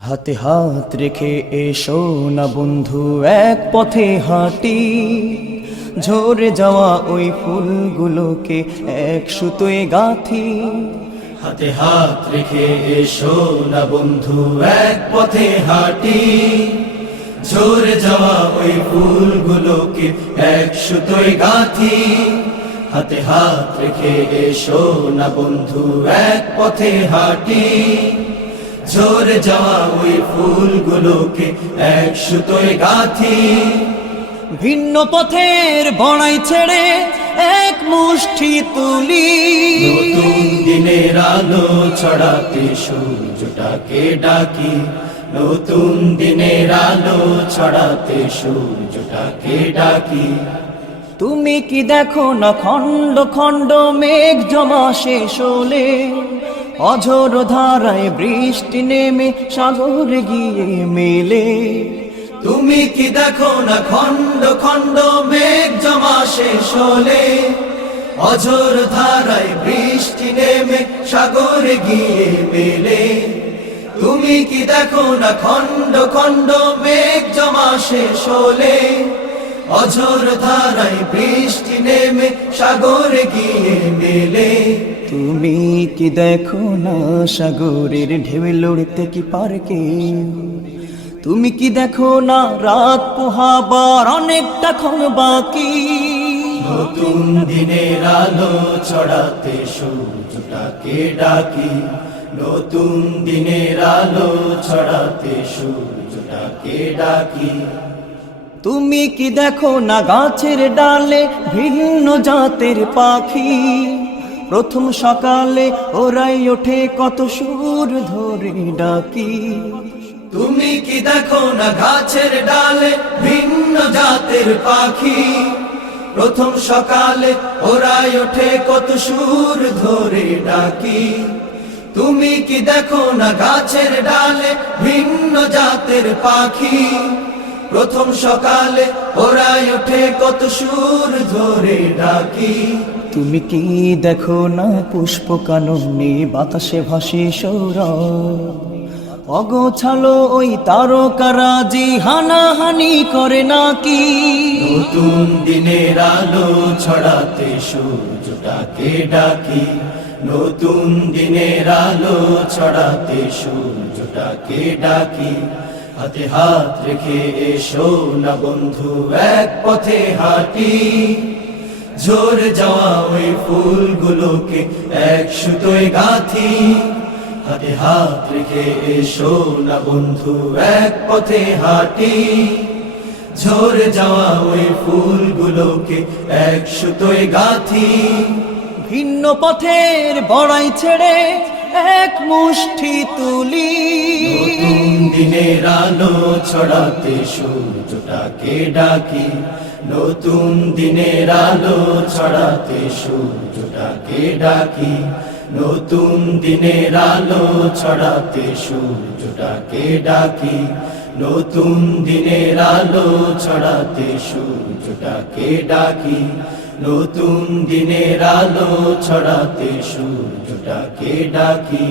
হাতে হাত রেখে এসো না বন্ধু, এক পথে হাঁটি। ঝরে যাওয়া ওই ফুলগুলোকে এক সুতোয় গাঁথি। হাতে হাত রেখে এসো না বন্ধু, এক পথে হাঁটি। ঝরে যাওয়া ওই ফুলগুলোকে এক সুতোয় গাঁথি। হাতে হাত রেখে এসো না বন্ধু, এক পথে হাঁটি। ঝরে যাওয়া ওই ফুলগুলোকে এক সুতোয় গাঁথি। ভিন্ন পথের বড়াই ছেড়ে এক মুষ্টি তুলি। নতুন দিনের আলো ছড়াতে সূর্যটাকে ডাকি। নতুন দিনের আলো ছড়াতে সূর্যটাকে ডাকি। তুমি কি দেখো না খণ্ড খণ্ড মেঘ জমা শেষ হলে অঝোর ধারায় বৃষ্টি নেমে সাগরে গিয়ে মেলে। তুমি কি দেখো না খণ্ড খণ্ড মেঘ জমা শেষ হলে অঝোর ধারায় বৃষ্টি নেমে সাগরে গিয়ে মেলে। তুমি কি দেখো না খণ্ড খণ্ড মেঘ জমা শেষ হলে অঝোর ধারায় বৃষ্টি নেমে সাগরে গিয়ে মেলে। তুমি কি দেখো না সাগরের ঢেউ লড়তে কি পারে কেউ? তুমি কি দেখো না রাত পোহাবার অনেকটা ক্ষণ বাকি। নতুন দিনের আলো ছড়াতে সূর্যটাকে ডাকি। নতুন দিনের আলো ছড়াতে সূর্যটাকে ডাকি। তুমি কি দেখো না গাছের ডালে ভিন্ন জাতের পাখি। প্রথম সকালে ওরাই ওঠে কত সুর ধরে ডাকি। তুমি কি দেখো না গাছের ডালে ভিন্ন জাতের পাখি। প্রথম সকালে ওরাই ওঠে কত সুর ধরে ডাকি। তুমি কি দেখো না গাছের ডালে ভিন্ন জাতের পাখি। প্রথম সকালে ওরাই ওঠে কত সুর ধরে ডাকি। তুমি কি দেখো না পুষ্প কাননে বাতাসে ভাসে সৌরভ। অগোছালো ওই তারকারাজি হানাহানি করে নাকি। নতুন দিনের আলো ছড়াতে সূর্যটাকে ডাকি। নতুন দিনের আলো ছড়াতে সূর্যটাকে ডাকি। হাতে হাত রেখে এসো না বন্ধু, এক পথে হাঁটি। ঝরে যাওয়া ওই ফুলগুলোকে এক সুতোয় গাঁথি। হাতে হাত রেখে এসো না বন্ধু, এক পথে হাঁটি। ঝরে যাওয়া ওই ফুলগুলোকে এক সুতোয় গাঁথি। ভিন্ন পথের বড়াই ছেড়ে এক মুষ্টি তুলি। নতুন দিনের আলো ছড়াতে সূর্যটাকে ডাকি। নতুন দিনের আলো ছড়াতে সূর্যটাকে ডাকি। নতুন দিনের আলো ছড়াতে সূর্যটাকে ডাকি। নতুন দিনের আলো ছড়াতে সূর্যটাকে ডাকি। নতুন দিনের আলো ছড়াতে সূর্যটাকে ডাকি।